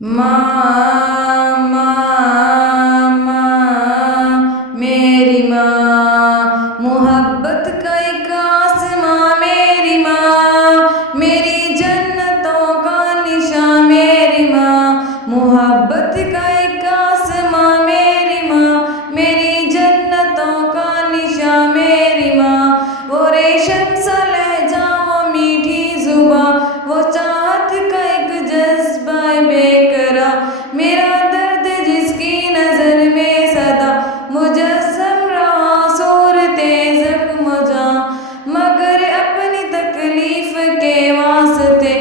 माँ माँ माँ मेरी माँ, मोहब्बत का एक आसमां मेरी माँ, मेरी जन्नतों का निशान मेरी माँ, मोहब्बत का एक आसमां मेरी माँ, मेरी जन्नतों का निशान मेरी माँ। वो रेशम सा लहजा, वो मीठी जुबां, वो चाहत का एक जज्बा बेकरार, मेरा दर्द जिसकी नजर में सदा मुजस्सम रहा, सूरते जख्म जहां, मगर अपनी तकलीफ के वास्ते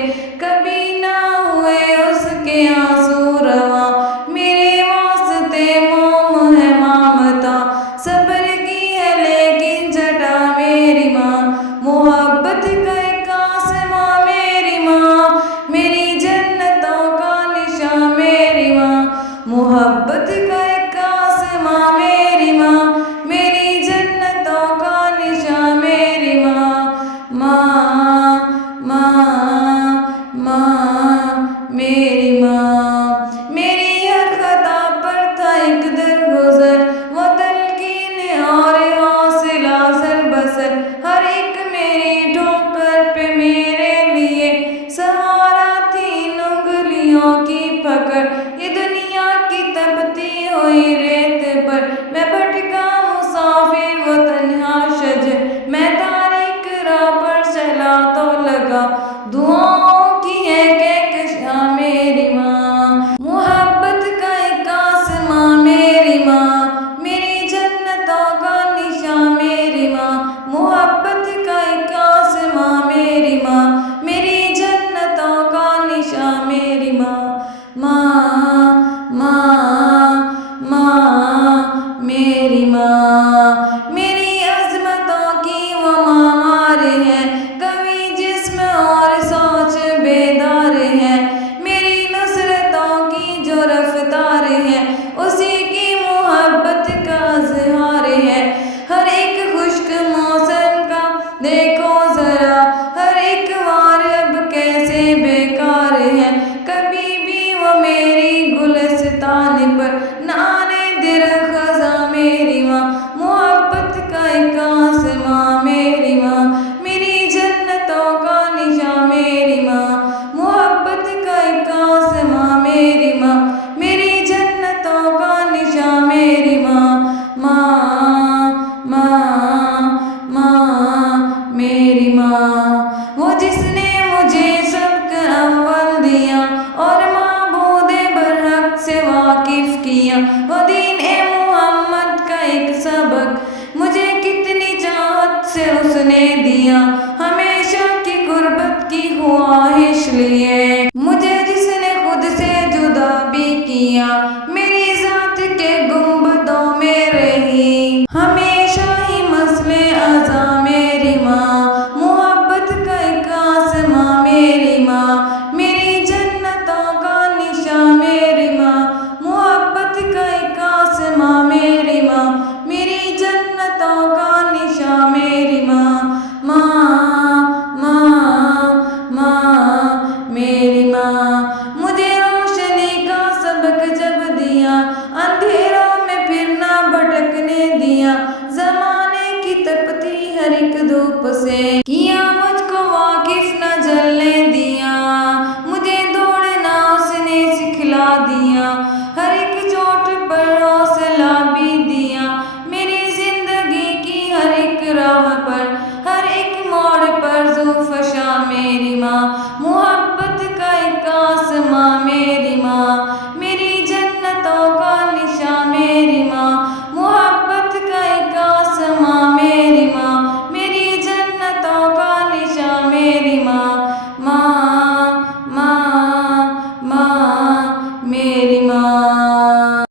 कभी ना हुए उसके आंसू रवा। मेरे वास्ते मोम है ममता, सब्र की है लेकिन जटा मेरी माँ, मोहब्बत का एक आसमां मेरी माँ, मेरी जन्नतों का निशान मेरी माँ, मोहब्बत का एक आसमां मेरी माँ, मेरी जन्नतों का निशान मेरी माँ। माँ माँ माँ मेरी माँ, मेरी हर खता पर था एक दरगुजर, वो तलकीन और हौसला सर बसर, हर एक मेरी ठोकर पे मेरे लिए सहारा थी इन उंगलियों की पकड़। ये दुनिया की तपती हुई रेत पर मैं भटका मुसाफिर, वो तन्हा शजर, मैं तारीक राह पर चला तो लगा दुआओं की है कहकशां मेरी माँ, मोहब्बत का एक आसमां मेरी माँ, मेरी जन्नतों का निशान मेरी माँ, मोहब्बत का एक आसमां मेरी माँ, मेरी जन्नतों का निशान मेरी माँ। माँ